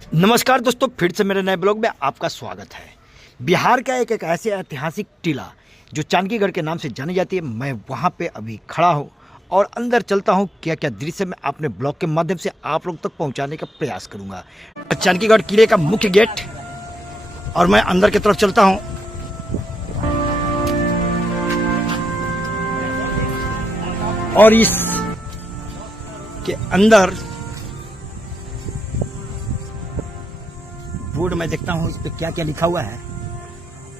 नमस्कार दोस्तों, फिर से मेरे नए ब्लॉग में आपका स्वागत है। बिहार का एक ऐसे ऐतिहासिक टीला जो चांदकीगढ़ के नाम से जानी जाती है, मैं वहाँ पे अभी खड़ा हूँ और अंदर चलता हूँ। क्या क्या दृश्य मैं अपने ब्लॉग के माध्यम से आप लोग तक पहुँचाने का प्रयास करूँगा। चांदकीगढ़ किले का मुख्य गेट और मैं अंदर की तरफ चलता हूँ। और इस के अंदर बोर्ड में देखता हूँ, इस पे क्या क्या लिखा हुआ है।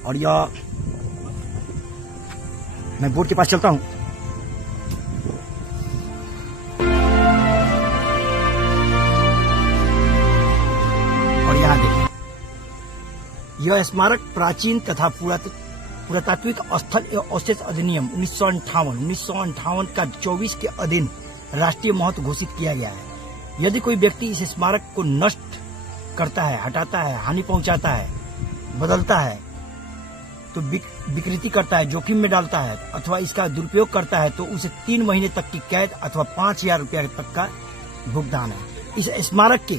और यह मैं बोर्ड के पास चलता हूँ। और यहाँ देखिए, यह स्मारक प्राचीन तथा पुरातात्विक स्थल एवं अवशेष अधिनियम 1958 का 24 के अधीन राष्ट्रीय महत्व घोषित किया गया है। यदि कोई व्यक्ति इस स्मारक को नष्ट करता है, हटाता है, हानि पहुंचाता है, बदलता है, तो विकृति करता है, जोखिम में डालता है अथवा इसका दुरुपयोग करता है, तो उसे 3 महीने तक की कैद अथवा 5,000 रुपया तक का भुगतान है। इस स्मारक के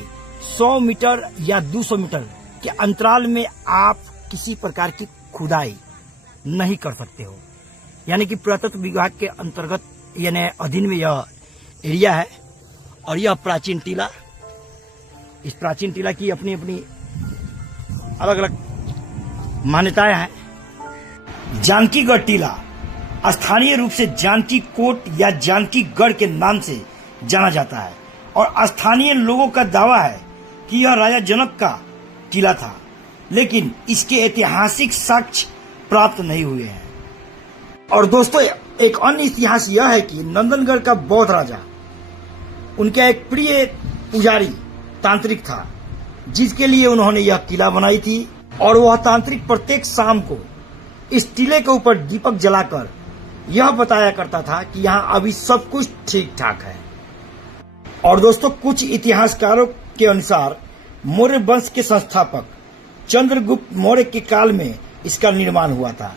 100 मीटर या 200 मीटर के अंतराल में आप किसी प्रकार की खुदाई नहीं कर सकते हो। यानी कि पुरातत्व विभाग के अंतर्गत यानी अधीन में यह एरिया है। और यह प्राचीन टीला, इस प्राचीन टीला की अपनी अपनी अलग अलग मान्यताएं हैं। जानकीगढ़ टीला स्थानीय रूप से जानकी कोट या जानकीगढ़ के नाम से जाना जाता है और स्थानीय लोगों का दावा है कि यह राजा जनक का टीला था, लेकिन इसके ऐतिहासिक साक्ष्य प्राप्त नहीं हुए हैं। और दोस्तों, एक अन्य इतिहास यह है कि नंदनगढ़ का बौद्ध राजा, उनका एक प्रिय पुजारी तांत्रिक था, जिसके लिए उन्होंने यह किला बनाई थी। और वह तांत्रिक प्रत्येक शाम को इस टीले के ऊपर दीपक जलाकर यह बताया करता था कि यहाँ अभी सब कुछ ठीक ठाक है। और दोस्तों, कुछ इतिहासकारों के अनुसार मौर्य वंश के संस्थापक चंद्रगुप्त मौर्य के काल में इसका निर्माण हुआ था,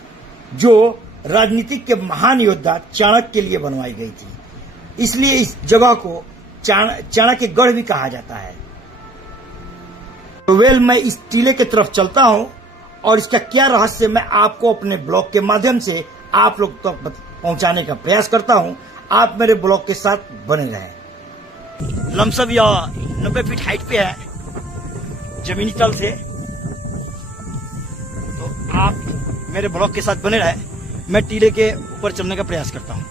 जो राजनीतिक के महान योद्धा चाणक्य के लिए बनवाई गई थी। इसलिए इस जगह को चाणक्यगढ़ भी कहा जाता है। तो मैं इस टीले की तरफ चलता हूं और इसका क्या रहस्य मैं आपको अपने ब्लॉग के माध्यम से आप लोग तक पहुंचाने का प्रयास करता हूं। आप मेरे ब्लॉग के साथ बने रहें। लमसम यह 90 फीट हाइट पे है जमीनी तल से, तो आप मेरे ब्लॉग के साथ बने रहें। मैं टीले के ऊपर चलने का प्रयास करता हूं।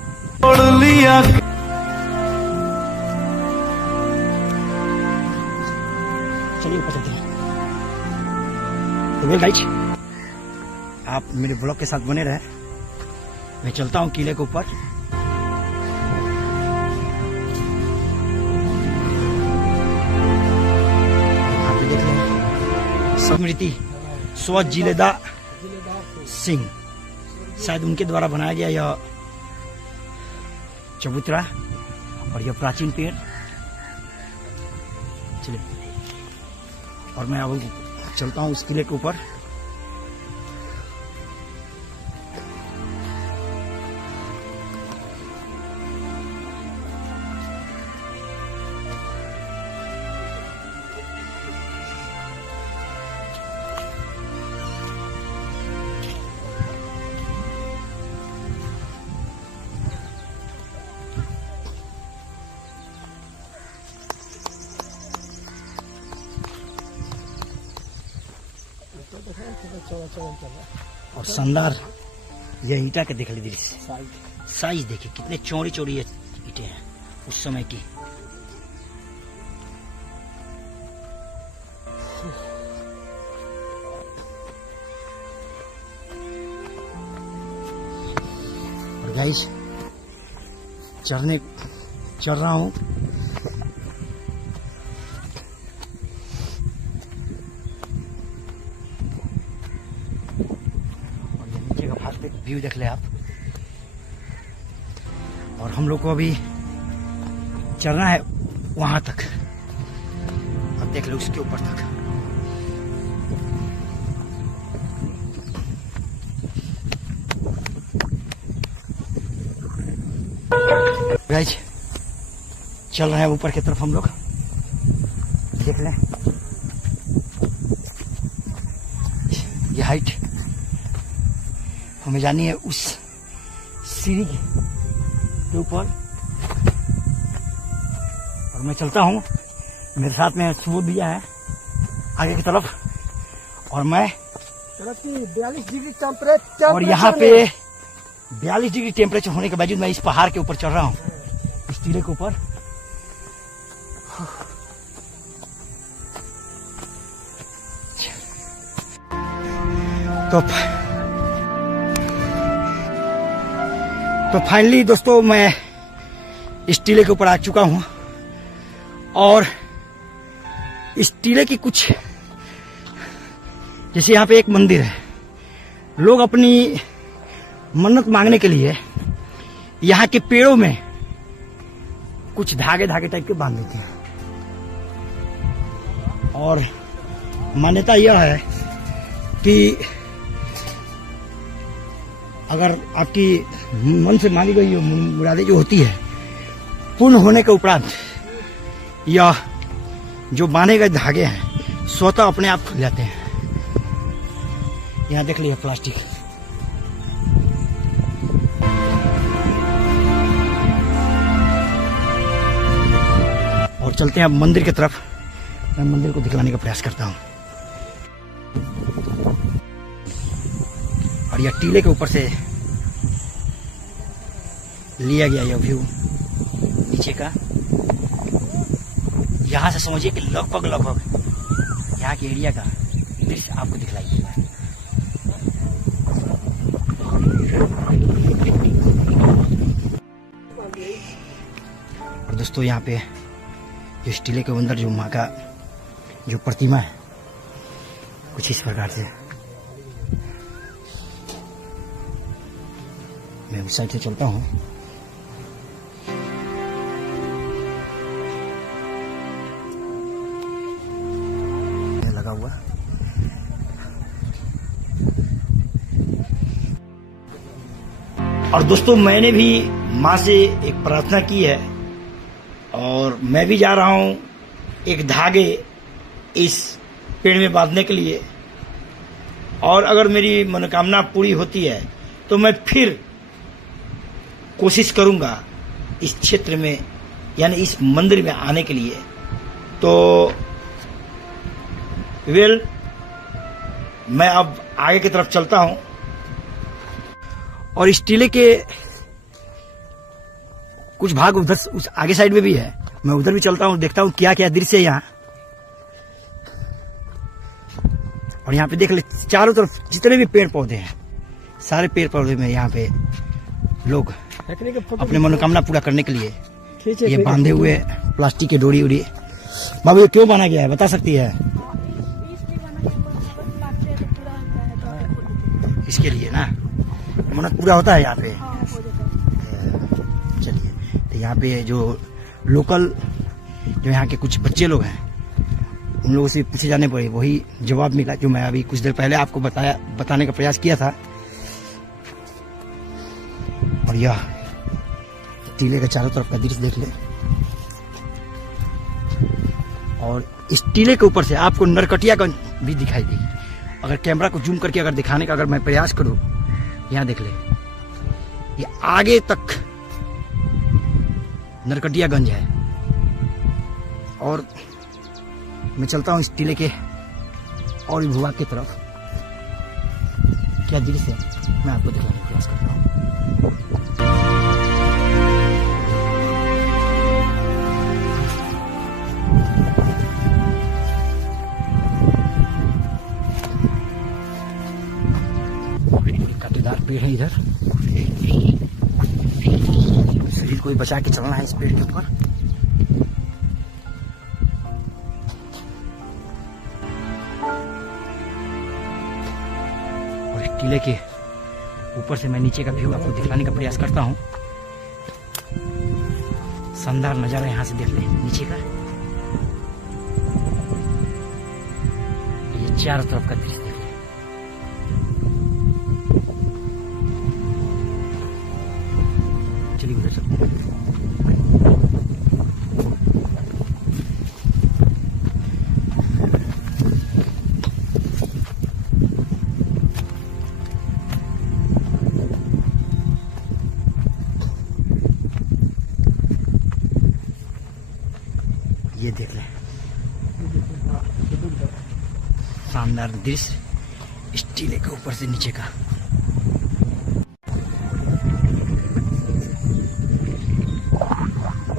चलिए ऊपर चलते हैं। तो गाइस, आप मेरे ब्लॉग के साथ बने रहे। मैं चलता हूं किले के ऊपर। आप देख लें, स्मृति स्वजिलेदा सिंह, शायद उनके द्वारा बनाया गया यह चबूतरा और यह प्राचीन पेड़। चलिए, और मैं अब चलता हूँ उस किले के ऊपर। और शानदार यह ईटा के देख लीजिए, साइज देखिए कितने चौड़ी चौड़ी ईंटें हैं उस समय की। और गाइस, चढ़ रहा हूँ। व्यू देख ले आप। और हम लोग को अभी चलना है वहां तक। अब देख लो उसके ऊपर तक। गाइस, चल रहे हैं ऊपर की तरफ हम लोग। देख लें हाइट हमें जानी है उस सीढ़ी के ऊपर। और मैं चलता हूँ, मेरे साथ में सुबोध भैया है आगे की तरफ, और मैं 42 डिग्री टेम्परेचर, और यहाँ पे 42 डिग्री टेम्परेचर होने के बावजूद मैं इस पहाड़ के ऊपर चढ़ रहा हूँ, इस टीले के ऊपर। तो फाइनली दोस्तों मैं इस टीले के ऊपर आ चुका हूँ, और इस टीले की कुछ, जैसे यहाँ पे एक मंदिर है, लोग अपनी मन्नत मांगने के लिए यहाँ के पेड़ों में कुछ धागे धागे टाइप के बांध देते हैं। और मान्यता यह है कि अगर आपकी मन से मांगी गई मुरादें जो होती है, पूर्ण होने के उपरांत यह जो बांधे गए धागे हैं स्वतः अपने आप खुल जाते हैं। यहाँ देख लिया प्लास्टिक। और चलते हैं अब मंदिर की तरफ। मैं मंदिर को दिखलाने का प्रयास करता हूँ। और यह टीले के ऊपर से लिया गया यह व्यू नीचे का। यहाँ से समझिए कि लगभग यहाँ के एरिया का दृश्य आपको दिखलाई देगा। और दोस्तों यहाँ पे इस टीले के अंदर जो माँ का जो प्रतिमा है कुछ इस प्रकार से, मैं उस साइड से चलता हूँ। लगा हुआ और दोस्तों मैंने भी माँ से एक प्रार्थना की है, और मैं भी जा रहा हूँ एक धागे इस पेड़ में बांधने के लिए। और अगर मेरी मनोकामना पूरी होती है तो मैं फिर कोशिश करूंगा इस क्षेत्र में, यानी इस मंदिर में आने के लिए। तो मैं अब आगे की तरफ चलता हूं, और इस टीले के कुछ भाग उधर उस आगे साइड में भी है। मैं उधर भी चलता हूं, देखता हूं क्या क्या दृश्य है यहाँ। और यहाँ पे देख ले, चारों तरफ जितने भी पेड़ पौधे हैं, सारे पेड़ पौधे में यहाँ पे लोग अपने मनोकामना पूरा करने के लिए ये बांधे हुए प्लास्टिक के डोरी उड़ी। बाबू ये क्यों बांधा गया है बता सकती है? इसके लिए ना, मन्नत पूरा होता है यहाँ पे। चलिए, तो यहाँ पे जो लोकल जो यहाँ के कुछ बच्चे लोग हैं उन लोगों से पूछे जाने पर वही जवाब मिला जो मैं अभी कुछ देर पहले आपको बताने का प्रयास किया था। और यह टीले के चारों तरफ का दृश्य देख ले। और इस टीले के ऊपर से आपको नरकटियागंज भी दिखाई देगी। अगर कैमरा को जूम करके अगर दिखाने का अगर मैं प्रयास करूं, यहाँ देख ले, ये आगे तक नरकटियागंज है। और मैं चलता हूँ इस टीले के और भूभाग की तरफ। क्या दृश्य है मैं आपको दिखाने का प्रयास करता हूँ। कांटेदार पेड़ है इधर, शरीर को भी बचा के चलना है इस पेड़ के ऊपर। टीले के ऊपर से मैं नीचे का व्यू आपको दिखलाने का प्रयास करता हूँ। शानदार नजारा यहाँ से देख ले नीचे का, ये चारों तरफ का दृश्य देख ले। चलिए उधर चलते हैं। शानदार दृश्य इस टीले के ऊपर से नीचे का।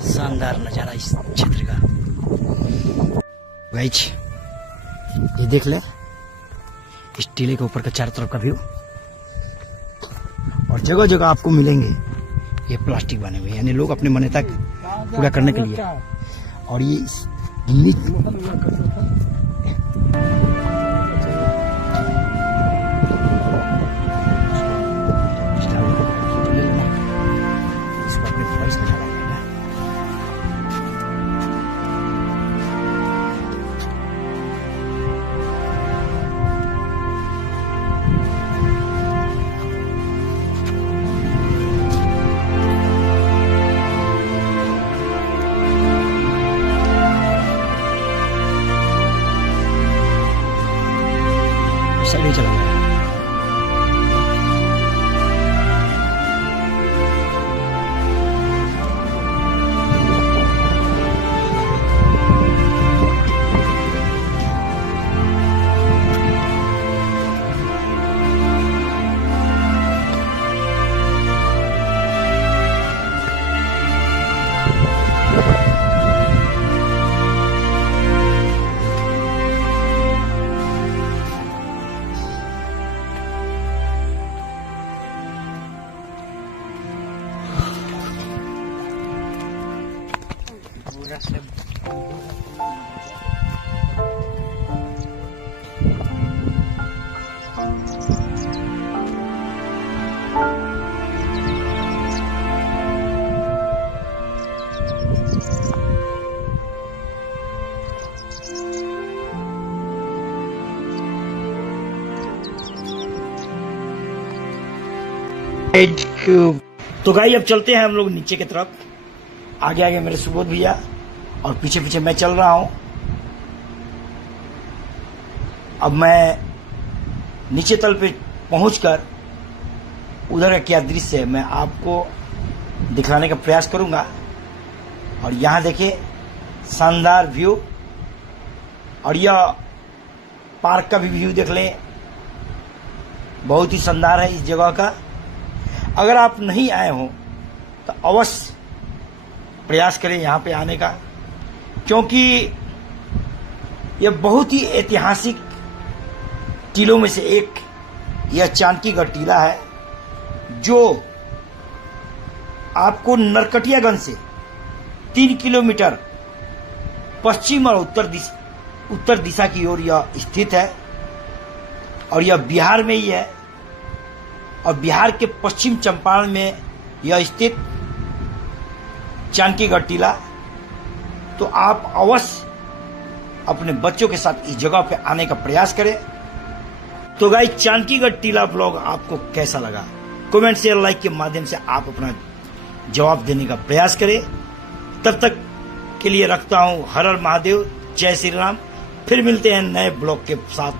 शानदार नजारा इस क्षेत्र का। गाइस ये देख ले इस टीले के ऊपर का चारों तरफ का व्यू, और जगह जगह आपको मिलेंगे ये प्लास्टिक बने हुए, यानी लोग अपने मान्यता पूरा करने के लिए। और ये इसको अपने फर्श में डाला जाएगा। साइड चला गया। तो गाइस अब चलते हैं हम लोग नीचे की तरफ। आगे आगे मेरे सुबोध भैया और पीछे पीछे मैं चल रहा हूं। अब मैं नीचे तल पे पहुंचकर उधर का क्या दृश्य है मैं आपको दिखाने का प्रयास करूंगा। और यहां देखिए शानदार व्यू, और यह पार्क का भी व्यू देख लें, बहुत ही शानदार है इस जगह का। अगर आप नहीं आए हो तो अवश्य प्रयास करें यहाँ पे आने का, क्योंकि यह बहुत ही ऐतिहासिक टीलों में से एक यह चांदकीगढ़ टीला है, जो आपको नरकटियागंज से 3 किलोमीटर पश्चिम और उत्तर दिशा की ओर यह स्थित है। और यह बिहार में ही है, और बिहार के पश्चिम चंपारण में यह स्थित चांदकीगढ़ टीला। तो आप अवश्य अपने बच्चों के साथ इस जगह पे आने का प्रयास करें। तो गाइस चांदकीगढ़ टीला ब्लॉग आपको कैसा लगा, कमेंट शेयर लाइक के माध्यम से आप अपना जवाब देने का प्रयास करें। तब तक के लिए रखता हूं हर हर महादेव, जय श्री राम। फिर मिलते हैं नए ब्लॉग के साथ।